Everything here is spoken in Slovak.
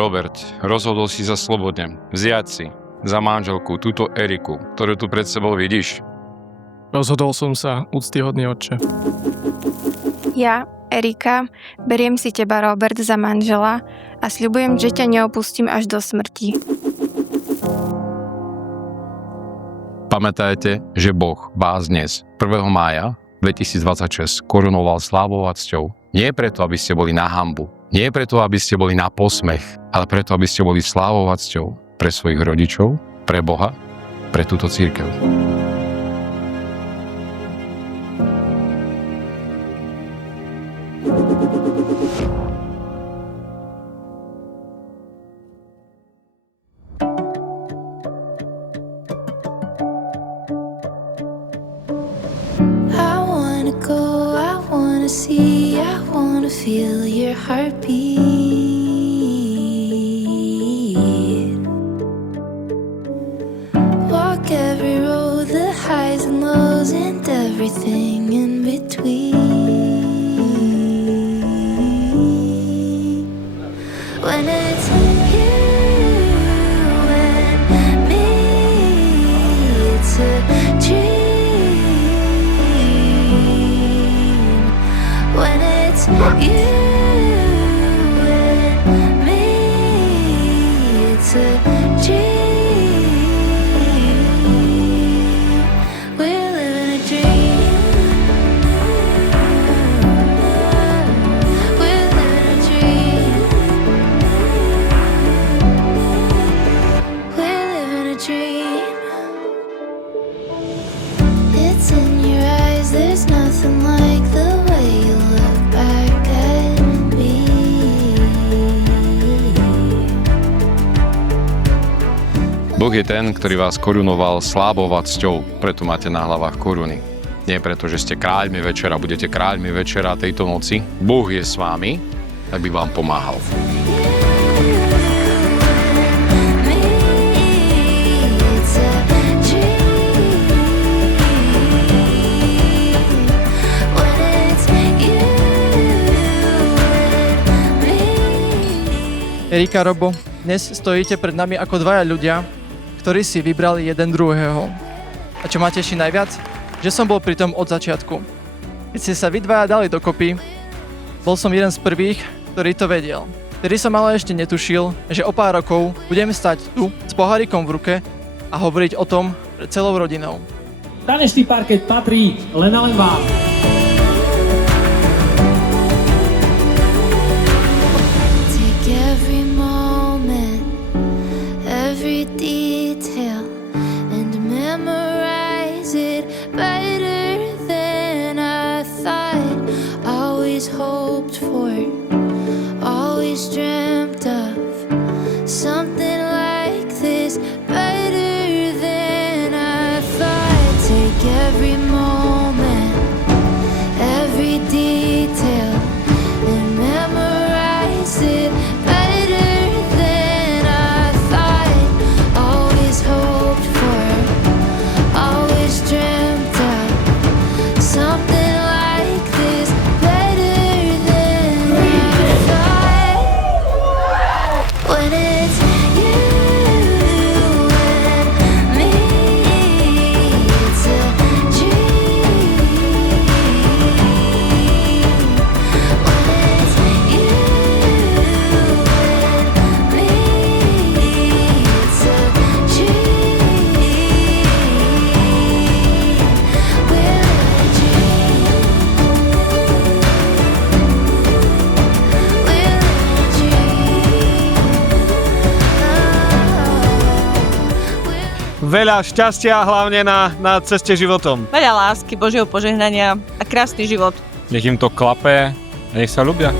Robert, rozhodol si sa slobodne vziať si za manželku túto Eriku, ktorú tu pred sebou vidíš. Rozhodol som sa, úctyhodný otče. Ja, Erika, beriem si teba, Robert, za manžela a sľubujem, že ťa neopustím až do smrti. Pamätajte, že Boh vás dnes, 1. mája 2026, korunoval slávou a cťou. Nie preto, aby ste boli na hanbu, nie preto, aby ste boli na posmech, ale preto, aby ste boli slávou a cťou pre svojich rodičov, pre Boha, pre túto cirkev. See, I wanna feel your heartbeat. Walk every road, the highs and lows, and everything in between. When it's you and me, it's a dream. When it's you and me, it's a dream. We're living a dream. We're living a dream. We're living a dream. It's in your eyes, there's nothing like the Boh je ten, ktorý vás korunoval slávou a cťou, preto máte na hlavách koruny. Nie preto, že ste kráľmi večera, budete kráľmi večera tejto noci. Boh je s vámi, aby vám pomáhal. Erika, Robo, dnes stojíte pred nami ako dvaja ľudia, ktorí si vybrali jeden druhého. A čo ma teší najviac? Že som bol pri tom od začiatku. Keď ste sa vy dvaja dali dokopy, bol som jeden z prvých, ktorý to vedel. Vtedy som ale ešte netušil, že o pár rokov budem stať tu s pohárikom v ruke a hovoriť o tom pred celou rodinou. Tanečný parket patrí len a len vám. Detail and memorize it better than I thought. Always hoped for, always dreamt of something like this better than I thought. Take every moment, every detail and memorize it better than I thought. Hoped for, always dreamt of something like this better than I thought. When it's you and me, it's a dream. When it's you and me, it's a Veľa šťastia, hlavne na ceste životom. Veľa lásky, Božieho požehnania a krásny život. Nech im to klape a nech sa ľúbia.